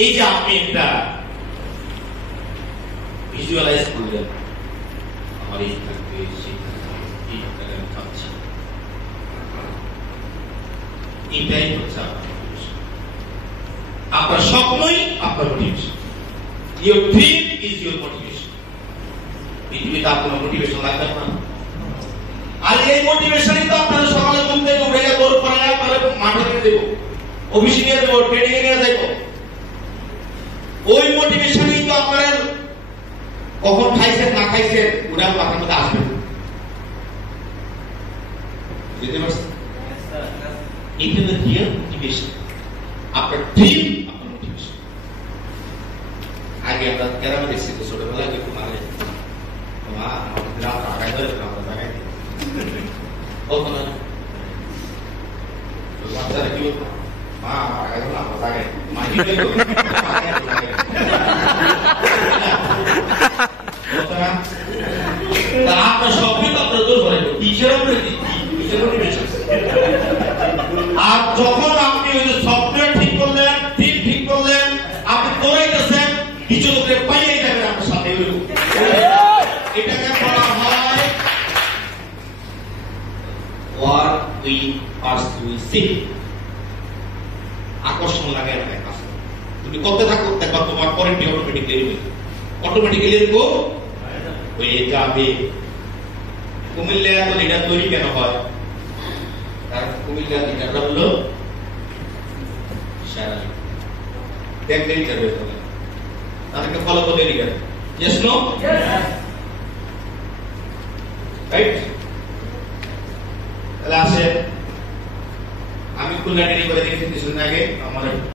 এই যে আপনি একটা ভিজুয়ালাইজ করলেন, আমার এই থাকবে সেই থাকবে, এই থাকবে আমি খাচ্ছি, এটাই হচ্ছে আপনার মোটিভেশন। আপনার স্বপ্নই আপনার motivation. Your dream is your motivation. পৃথিবীতে আপনার মোটিভেশন লাগবে না। আর এই মোটিভেশনই তো আপনারা সকালে ঘুম থেকে উঠে দৌড় পাড়ায় আপনারা মাঠে নিয়ে দেবো, অফিসে নিয়ে দেবো, ট্রেনিং এ নিয়ে যাবো। ওই মোটিভেশনই তো আপনার কখন খাইছেন না খাইছেন ওটা আপনার মধ্যে আসবে। বুঝতে পারছেন? এটা হলো রিয়েল মোটিভেশন। আপনার ড্রিম আপনার মোটিভেশন। আগে আমরা কেরামে দেখছি তো ছোটবেলায় একটু মানে মা আমাদের রাত আগায় ধরে আমরা জায়গায় বলতো না, বাচ্চারা কি বলতো, মা আমার আগায় ধরে আমরা জায়গায় মা কি বলতো আপনার স্বপ্নই তো আপনার দোষ বলে কিসের মোটিভেশন। আর যখন আপনি ওই যে সফটওয়্যার ঠিক করলেন, টিম ঠিক করলেন, আপনি করে গেছেন, কিছু লোকের পাইয়ে যাবেন আপনার সাথে। এটাকে বলা হয় ওয়ার্ক উইথ পারসুয়েসিভ। আকর্ষণ লাগে না কাজ তুমি করতে থাকো, দেখো তোমার পরেরটি অটোমেটিক্যালি হয়ে যাবে। কুমিল্লা এত লিডার তৈরি কেন হয়? কারণ কুমিল্লা লিডাররা হলো সারা দেখতে লিডার হয়ে থাকে, তাদেরকে ফলো করে লিডার। Yes no right? তাহলে আসে আমি খুলনা ট্রেনিং করে দেখেছি কিছুদিন আগে আমার